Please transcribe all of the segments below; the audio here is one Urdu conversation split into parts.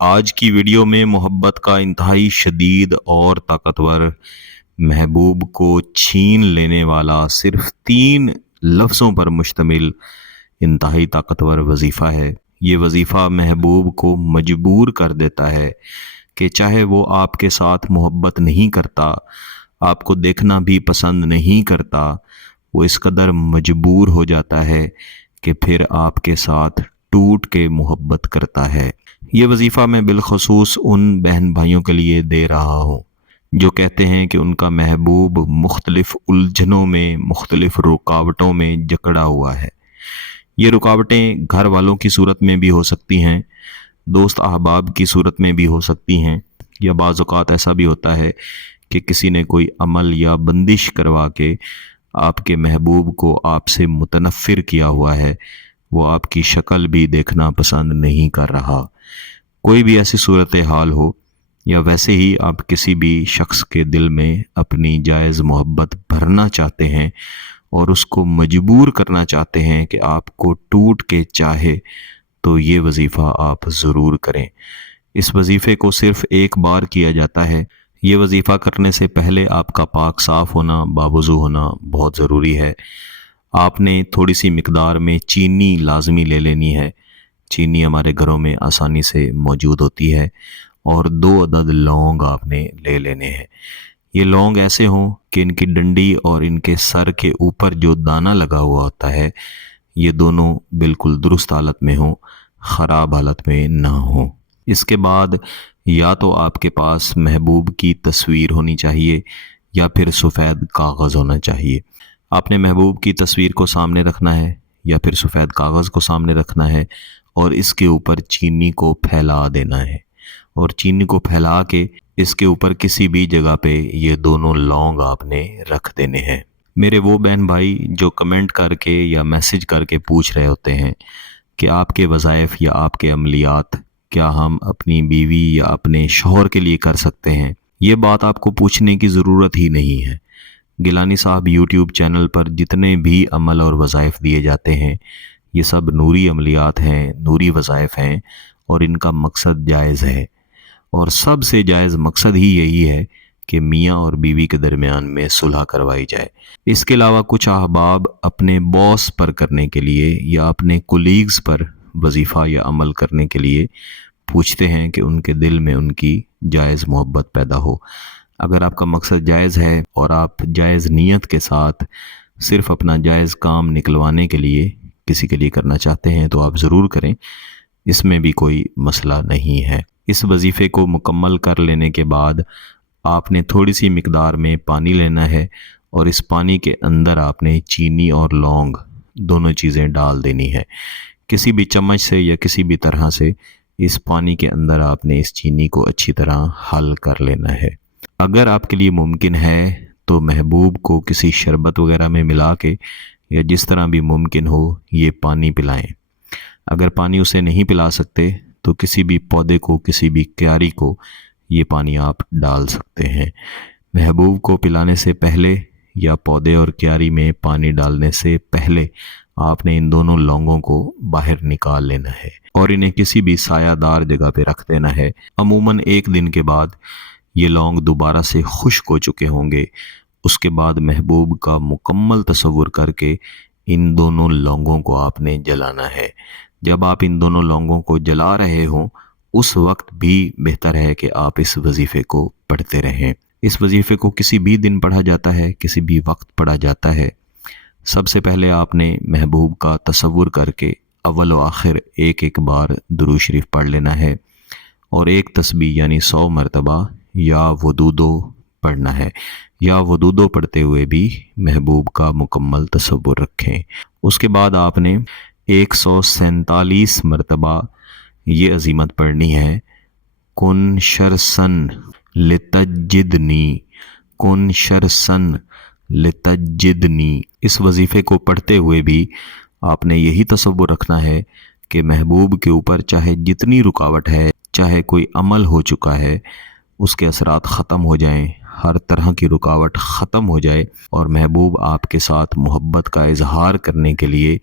آج کی ویڈیو میں محبت کا انتہائی شدید اور طاقتور محبوب کو چھین لینے والا صرف 3 لفظوں پر مشتمل انتہائی طاقتور وظیفہ ہے۔ یہ وظیفہ محبوب کو مجبور کر دیتا ہے کہ چاہے وہ آپ کے ساتھ محبت نہیں کرتا، آپ کو دیکھنا بھی پسند نہیں کرتا، وہ اس قدر مجبور ہو جاتا ہے کہ پھر آپ کے ساتھ ٹوٹ کے محبت کرتا ہے۔ یہ وظیفہ میں بالخصوص ان بہن بھائیوں کے لیے دے رہا ہوں جو کہتے ہیں کہ ان کا محبوب مختلف الجھنوں میں، مختلف رکاوٹوں میں جکڑا ہوا ہے۔ یہ رکاوٹیں گھر والوں کی صورت میں بھی ہو سکتی ہیں، دوست احباب کی صورت میں بھی ہو سکتی ہیں، یا بعض اوقات ایسا بھی ہوتا ہے کہ کسی نے کوئی عمل یا بندش کروا کے آپ کے محبوب کو آپ سے متنفر کیا ہوا ہے، وہ آپ کی شکل بھی دیکھنا پسند نہیں کر رہا۔ کوئی بھی ایسی صورتحال ہو، یا ویسے ہی آپ کسی بھی شخص کے دل میں اپنی جائز محبت بھرنا چاہتے ہیں اور اس کو مجبور کرنا چاہتے ہیں کہ آپ کو ٹوٹ کے چاہے، تو یہ وظیفہ آپ ضرور کریں۔ اس وظیفے کو صرف ایک بار کیا جاتا ہے۔ یہ وظیفہ کرنے سے پہلے آپ کا پاک صاف ہونا، باوضو ہونا بہت ضروری ہے۔ آپ نے تھوڑی سی مقدار میں چینی لازمی لے لینی ہے۔ چینی ہمارے گھروں میں آسانی سے موجود ہوتی ہے، اور 2 عدد لونگ آپ نے لے لینے ہیں۔ یہ لونگ ایسے ہوں کہ ان کی ڈنڈی اور ان کے سر کے اوپر جو دانہ لگا ہوا ہوتا ہے، یہ دونوں بالکل درست حالت میں ہوں، خراب حالت میں نہ ہوں۔ اس کے بعد یا تو آپ کے پاس محبوب کی تصویر ہونی چاہیے یا پھر سفید کاغذ ہونا چاہیے۔ آپ نے محبوب کی تصویر کو سامنے رکھنا ہے یا پھر سفید کاغذ کو سامنے رکھنا ہے، اور اس کے اوپر چینی کو پھیلا دینا ہے، اور چینی کو پھیلا کے اس کے اوپر کسی بھی جگہ پہ یہ دونوں لونگ آپ نے رکھ دینے ہیں۔ میرے وہ بہن بھائی جو کمنٹ کر کے یا میسج کر کے پوچھ رہے ہوتے ہیں کہ آپ کے وظائف یا آپ کے عملیات کیا ہم اپنی بیوی یا اپنے شوہر کے لیے کر سکتے ہیں، یہ بات آپ کو پوچھنے کی ضرورت ہی نہیں ہے۔ گیلانی صاحب یوٹیوب چینل پر جتنے بھی عمل اور وظائف دیے جاتے ہیں، یہ سب نوری عملیات ہیں، نوری وظائف ہیں، اور ان کا مقصد جائز ہے، اور سب سے جائز مقصد ہی یہی ہے کہ میاں اور بیوی کے درمیان میں صلح کروائی جائے۔ اس کے علاوہ کچھ احباب اپنے باس پر کرنے کے لیے یا اپنے کولیگز پر وظیفہ یا عمل کرنے کے لیے پوچھتے ہیں کہ ان کے دل میں ان کی جائز محبت پیدا ہو۔ اگر آپ کا مقصد جائز ہے اور آپ جائز نیت کے ساتھ صرف اپنا جائز کام نکلوانے کے لیے کسی کے لیے کرنا چاہتے ہیں تو آپ ضرور کریں، اس میں بھی کوئی مسئلہ نہیں ہے۔ اس وظیفے کو مکمل کر لینے کے بعد آپ نے تھوڑی سی مقدار میں پانی لینا ہے، اور اس پانی کے اندر آپ نے چینی اور لونگ دونوں چیزیں ڈال دینی ہے۔ کسی بھی چمچ سے یا کسی بھی طرح سے اس پانی کے اندر آپ نے اس چینی کو اچھی طرح حل کر لینا ہے۔ اگر آپ کے لیے ممکن ہے تو محبوب کو کسی شربت وغیرہ میں ملا کے یا جس طرح بھی ممکن ہو یہ پانی پلائیں۔ اگر پانی اسے نہیں پلا سکتے تو کسی بھی پودے کو، کسی بھی کیاری کو یہ پانی آپ ڈال سکتے ہیں۔ محبوب کو پلانے سے پہلے یا پودے اور کیاری میں پانی ڈالنے سے پہلے آپ نے ان دونوں لونگوں کو باہر نکال لینا ہے اور انہیں کسی بھی سایہ دار جگہ پہ رکھ دینا ہے۔ عموماً 1 دن کے بعد یہ لونگ دوبارہ سے خشک ہو چکے ہوں گے۔ اس کے بعد محبوب کا مکمل تصور کر کے ان دونوں لونگوں کو آپ نے جلانا ہے۔ جب آپ ان دونوں لونگوں کو جلا رہے ہوں اس وقت بھی بہتر ہے کہ آپ اس وظیفے کو پڑھتے رہیں۔ اس وظیفے کو کسی بھی دن پڑھا جاتا ہے، کسی بھی وقت پڑھا جاتا ہے۔ سب سے پہلے آپ نے محبوب کا تصور کر کے اول و آخر ایک بار درود شریف پڑھ لینا ہے، اور ایک تسبیح یعنی 100 مرتبہ یا ودودو پڑھنا ہے۔ یا ودودو پڑھتے ہوئے بھی محبوب کا مکمل تصور رکھیں۔ اس کے بعد آپ نے 147 مرتبہ یہ عزیمت پڑھنی ہے، کن شرسن لتجدنی، کن شرسن لتجدنی۔ اس وظیفے کو پڑھتے ہوئے بھی آپ نے یہی تصور رکھنا ہے کہ محبوب کے اوپر چاہے جتنی رکاوٹ ہے، چاہے کوئی عمل ہو چکا ہے، اس کے اثرات ختم ہو جائیں، ہر طرح کی رکاوٹ ختم ہو جائے، اور محبوب آپ کے ساتھ محبت کا اظہار کرنے کے لیے،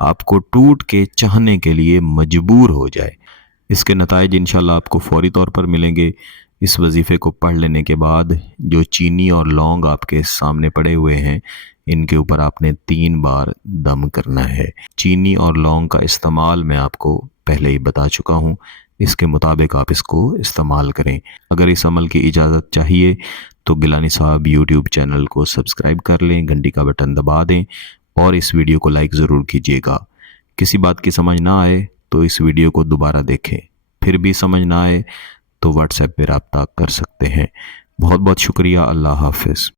آپ کو ٹوٹ کے چاہنے کے لیے مجبور ہو جائے۔ اس کے نتائج انشاءاللہ آپ کو فوری طور پر ملیں گے۔ اس وظیفے کو پڑھ لینے کے بعد جو چینی اور لونگ آپ کے سامنے پڑے ہوئے ہیں ان کے اوپر آپ نے 3 بار دم کرنا ہے۔ چینی اور لونگ کا استعمال میں آپ کو پہلے ہی بتا چکا ہوں، اس کے مطابق آپ اس کو استعمال کریں۔ اگر اس عمل کی اجازت چاہیے تو گیلانی صاحب یوٹیوب چینل کو سبسکرائب کر لیں، گھنٹی کا بٹن دبا دیں اور اس ویڈیو کو لائک ضرور کیجیے گا۔ کسی بات کی سمجھ نہ آئے تو اس ویڈیو کو دوبارہ دیکھیں، پھر بھی سمجھ نہ آئے تو واٹس ایپ پہ رابطہ کر سکتے ہیں۔ بہت بہت شکریہ، اللہ حافظ۔